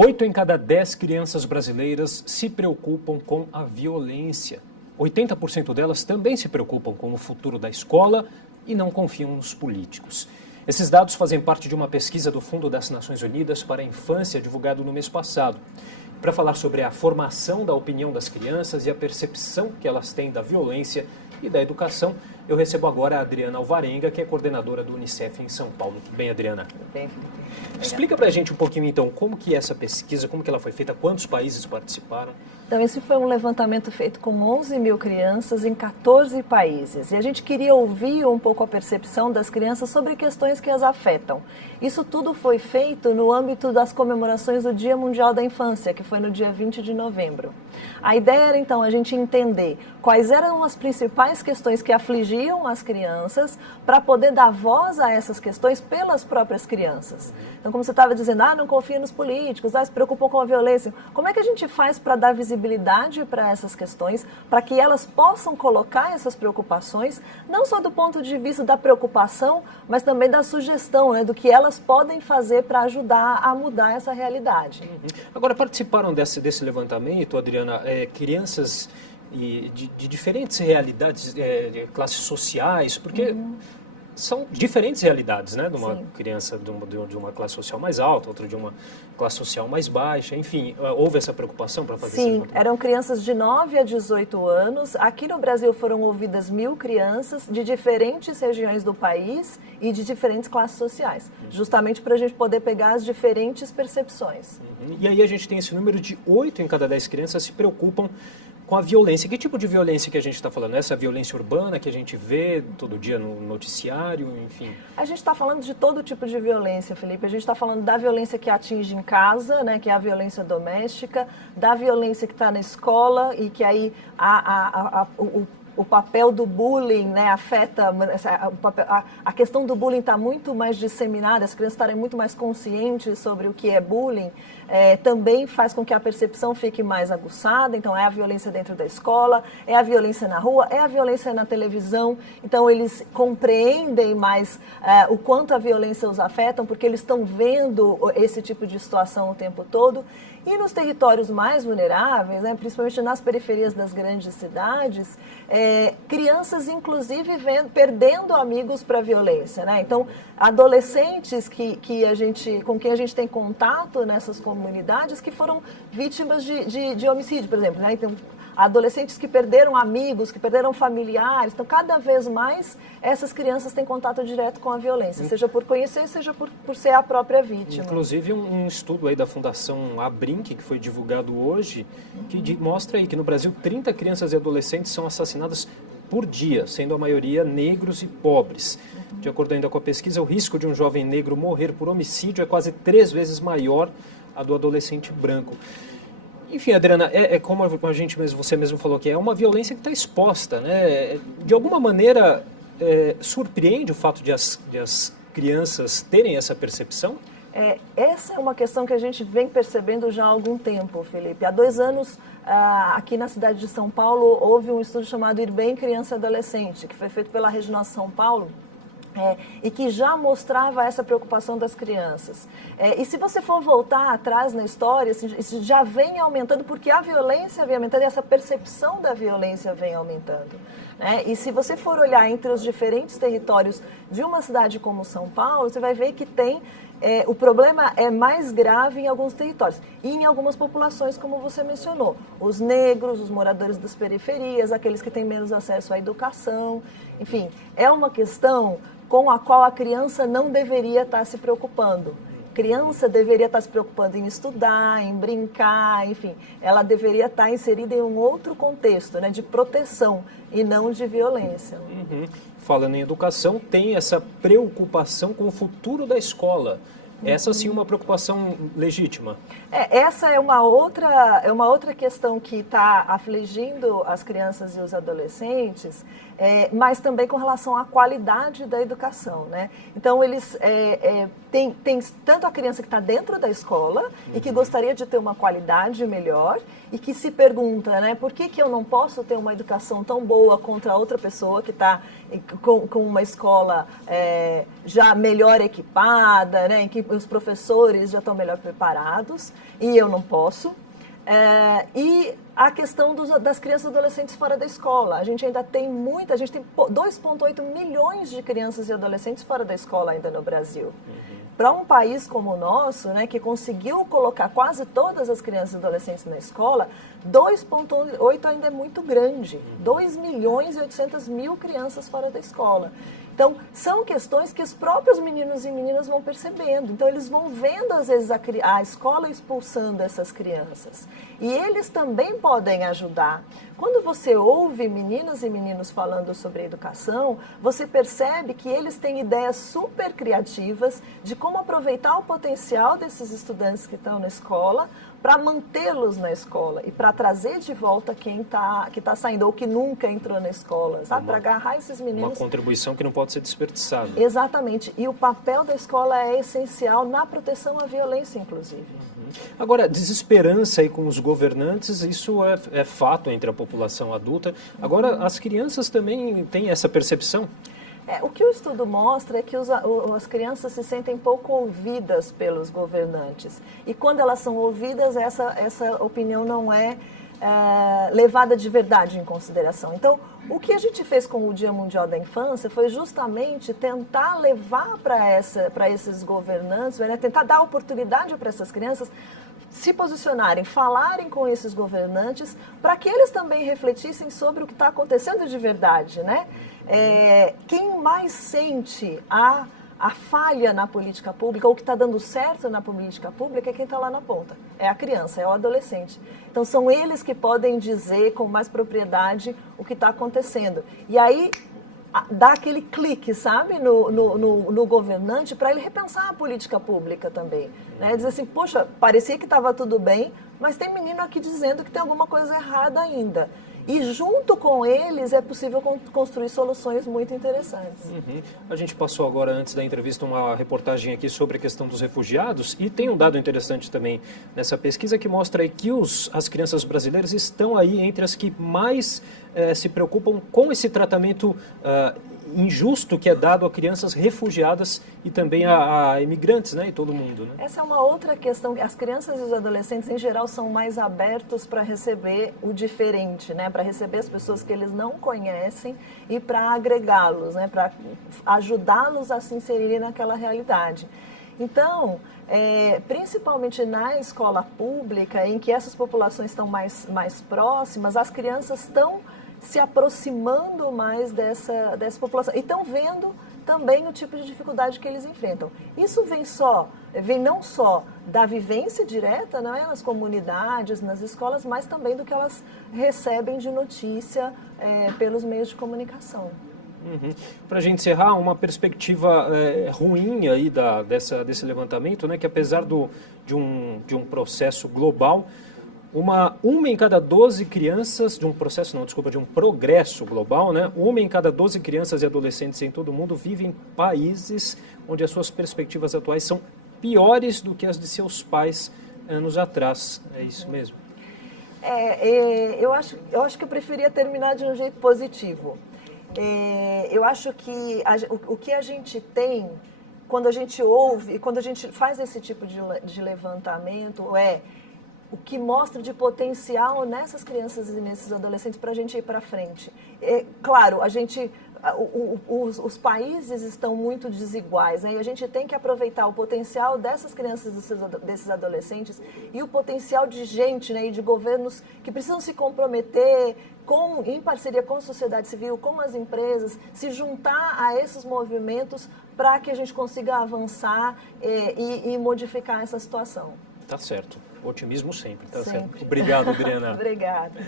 8 em cada 10 crianças brasileiras se preocupam com a violência. 80% delas também se preocupam com o futuro da escola e não confiam nos políticos. Esses dados fazem parte de uma pesquisa do Fundo das Nações Unidas para a Infância, divulgado no mês passado. Para falar sobre a formação da opinião das crianças e a percepção que elas têm da violência e da educação, eu recebo agora a Adriana Alvarenga, que é coordenadora do Unicef em São Paulo. Tudo bem, Adriana? Tudo bem, Felipe. Explica pra gente um pouquinho, então, como que é essa pesquisa, como que ela foi feita, quantos países participaram? Então, esse foi um levantamento feito com 11 mil crianças em 14 países. E a gente queria ouvir um pouco a percepção das crianças sobre questões que as afetam. Isso tudo foi feito no âmbito das comemorações do Dia Mundial da Infância, que foi no dia 20 de novembro. A ideia era, então, a gente entender quais eram as principais questões que afligiam as crianças para poder dar voz a essas questões pelas próprias crianças. Então, como você estava dizendo, não confia nos políticos, se preocupam com a violência. Como é que a gente faz para dar visibilidade para essas questões, para que elas possam colocar essas preocupações, não só do ponto de vista da preocupação, mas também da sugestão, né, do que elas podem fazer para ajudar a mudar essa realidade. Agora, participaram desse levantamento, Adriana, crianças de diferentes realidades, de classes sociais, porque são diferentes realidades, né? De uma Sim. criança de uma classe social mais alta, outra de uma classe social mais baixa, enfim, houve essa preocupação para fazer esse Sim, levantamento? eram crianças de 9 a 18 anos. Aqui no Brasil foram ouvidas 1.000 crianças de diferentes regiões do país e de diferentes classes sociais, justamente para a gente poder pegar as diferentes percepções. E aí a gente tem esse número de 8 em cada 10 crianças se preocupam com a violência. Que tipo de violência que a gente está falando? Essa violência urbana que a gente vê todo dia no noticiário, enfim? A gente está falando de todo tipo de violência, Felipe. A gente está falando da violência que atinge em casa, né, que é a violência doméstica, da violência que está na escola e que aí o papel do bullying, né, afeta, a questão do bullying está muito mais disseminada, as crianças estarem muito mais conscientes sobre o que é bullying, também faz com que a percepção fique mais aguçada. Então é a violência dentro da escola, é a violência na rua, é a violência na televisão. Então eles compreendem mais o quanto a violência os afeta, porque eles estão vendo esse tipo de situação o tempo todo. E nos territórios mais vulneráveis, né, principalmente nas periferias das grandes cidades, crianças, inclusive, perdendo amigos para a violência, né? Então, adolescentes com quem a gente tem contato nessas comunidades que foram vítimas de homicídio, por exemplo, né? Então, adolescentes que perderam amigos, que perderam familiares. Então, cada vez mais, essas crianças têm contato direto com a violência, seja por conhecer, seja por ser a própria vítima. Inclusive, um estudo aí da Fundação Abrinq, que foi divulgado hoje, que mostra aí que no Brasil 30 crianças e adolescentes são assassinadas por dia, sendo a maioria negros e pobres. De acordo ainda com a pesquisa, o risco de um jovem negro morrer por homicídio é quase 3 vezes maior a do adolescente branco. Enfim, Adriana, como a gente mesmo, você mesmo falou que é uma violência que está exposta, né? De alguma maneira, surpreende o fato de as crianças terem essa percepção? Essa é uma questão que a gente vem percebendo já há algum tempo, Felipe. Há 2 anos, aqui na cidade de São Paulo, houve um estudo chamado Ir Bem Criança e Adolescente, que foi feito pela Rede Nossa São Paulo, e que já mostrava essa preocupação das crianças. E se você for voltar atrás na história, isso já vem aumentando, porque a violência vem aumentando e essa percepção da violência vem aumentando, né? E se você for olhar entre os diferentes territórios de uma cidade como São Paulo, você vai ver que o problema é mais grave em alguns territórios e em algumas populações, como você mencionou. Os negros, os moradores das periferias, aqueles que têm menos acesso à educação. Enfim, é uma questão com a qual a criança não deveria estar se preocupando. A criança deveria estar se preocupando em estudar, em brincar, enfim. Ela deveria estar inserida em um outro contexto, né, de proteção e não de violência. Falando em educação, tem essa preocupação com o futuro da escola. Essa sim é uma preocupação legítima. Essa é uma outra questão que está afligindo as crianças e os adolescentes, mas também com relação à qualidade da educação, né? Então, eles têm tanto a criança que está dentro da escola e que gostaria de ter uma qualidade melhor e que se pergunta, né, por que eu não posso ter uma educação tão boa contra outra pessoa que está com uma escola já melhor equipada, né, em que os professores já estão melhor preparados e eu não posso. E a questão das crianças e adolescentes fora da escola. A gente ainda tem a gente tem 2,8 milhões de crianças e adolescentes fora da escola ainda no Brasil. Para um país como o nosso, né, que conseguiu colocar quase todas as crianças e adolescentes na escola, 2,8 ainda é muito grande. 2 milhões e 800 mil crianças fora da escola. Então, são questões que os próprios meninos e meninas vão percebendo. Então, eles vão vendo, às vezes, a escola expulsando essas crianças. E eles também podem ajudar. Quando você ouve meninas e meninos falando sobre educação, você percebe que eles têm ideias super criativas de como aproveitar o potencial desses estudantes que estão na escola para mantê-los na escola e para trazer de volta que está saindo ou que nunca entrou na escola, sabe? Para agarrar esses meninos. Uma contribuição que não pode ser desperdiçada. Exatamente. E o papel da escola é essencial na proteção à violência, inclusive. Agora, desesperança aí com os governantes, isso é fato entre a população adulta. Agora, as crianças também têm essa percepção? O que o estudo mostra é que as crianças se sentem pouco ouvidas pelos governantes. E quando elas são ouvidas, essa opinião não é levada de verdade em consideração. Então, o que a gente fez com o Dia Mundial da Infância foi justamente tentar levar para esses governantes, né, tentar dar oportunidade para essas crianças se posicionarem, falarem com esses governantes, para que eles também refletissem sobre o que está acontecendo de verdade, né? Quem mais sente a falha na política pública, ou o que está dando certo na política pública, é quem está lá na ponta. É a criança, é o adolescente. Então, são eles que podem dizer com mais propriedade o que está acontecendo. E aí, dá aquele clique, sabe, no governante para ele repensar a política pública também. Né? Dizer assim, poxa, parecia que estava tudo bem, mas tem menino aqui dizendo que tem alguma coisa errada ainda. E junto com eles é possível construir soluções muito interessantes. A gente passou agora, antes da entrevista, uma reportagem aqui sobre a questão dos refugiados e tem um dado interessante também nessa pesquisa que mostra aí que as crianças brasileiras estão aí entre as que mais se preocupam com esse tratamento injusto que é dado a crianças refugiadas e também a imigrantes, né, e todo mundo, né? Essa é uma outra questão. As crianças e os adolescentes, em geral, são mais abertos para receber o diferente, né, para receber as pessoas que eles não conhecem e para agregá-los, né, para ajudá-los a se inserirem naquela realidade. Então, principalmente na escola pública, em que essas populações estão mais próximas, as crianças estão se aproximando mais dessa população e estão vendo também o tipo de dificuldade que eles enfrentam. Isso vem não só da vivência direta, não é, nas comunidades, nas escolas, mas também do que elas recebem de notícia pelos meios de comunicação. Para a gente encerrar, uma perspectiva ruim aí desse levantamento, né, que apesar de um processo global, uma em cada 12 crianças, de um progresso global, né? 1 em cada 12 crianças e adolescentes em todo o mundo vivem em países onde as suas perspectivas atuais são piores do que as de seus pais anos atrás. É isso mesmo? Eu acho que eu preferia terminar de um jeito positivo. Eu acho que o que a gente tem, quando a gente ouve e quando a gente faz esse tipo de levantamento, o que mostra de potencial nessas crianças e nesses adolescentes para a gente ir para frente. Claro, os países estão muito desiguais, né? E a gente tem que aproveitar o potencial dessas crianças e desses adolescentes e o potencial de gente, né, e de governos que precisam se comprometer em parceria com a sociedade civil, com as empresas, se juntar a esses movimentos para que a gente consiga avançar e modificar essa situação. Tá certo. Otimismo sempre, tá sempre. certo. Obrigado, Adriana. Obrigada.